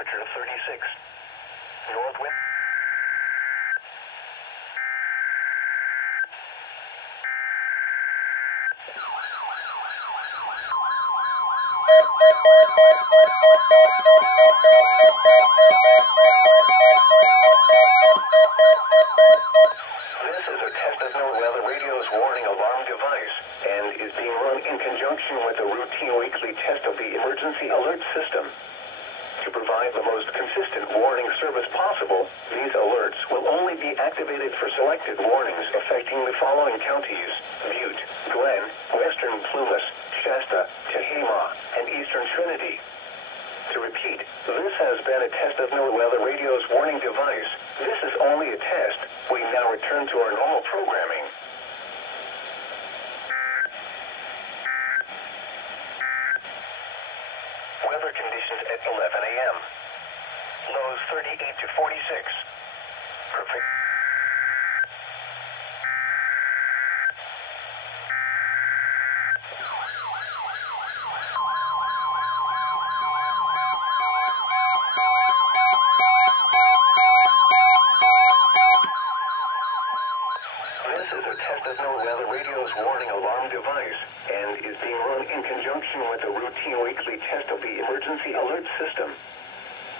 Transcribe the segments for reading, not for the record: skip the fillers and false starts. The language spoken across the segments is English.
temperature 36. North wind. This is a test of NOAA radio's warning alarm device and is being run in conjunction with a routine weekly test of the emergency alert system. To provide the most consistent warning service possible, these alerts will only be activated for selected warnings affecting the following counties: Butte, Glenn, Western Plumas, Shasta, Tehama, and Eastern Trinity. To repeat, this has been a test of NOAA radio's warning device. This is only a test. We now return to our normal programming. Weather conditions at 11 a.m. Lows 38 to 46. Perfect. This is a test of NOAA radio's warning alarm device and is being run in conjunction with a routine weekly test of the emergency alert system.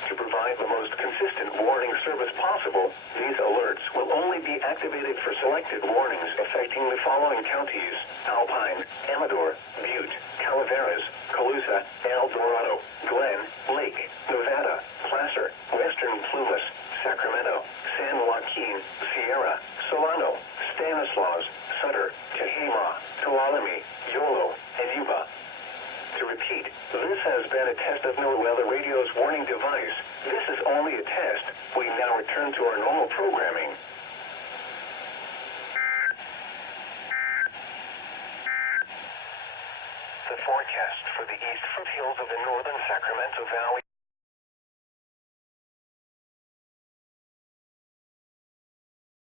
To provide the most consistent warning service possible, these alerts will only be activated for selected warnings affecting the following counties: Alpine, Amador, Butte, Calaveras, Colusa, El Dorado, Glenn, Lake, Nevada, Placer, Western Plumas, Sacramento, San Joaquin, Sierra, Solano, Stanislaus, Sutter, Tehama, Tuolumne, Yolo, and Yuba. To repeat, this has been a test of NOAA radio's warning device. This is only a test. We now return to our normal programming. The forecast for the east foothills of the northern Sacramento Valley.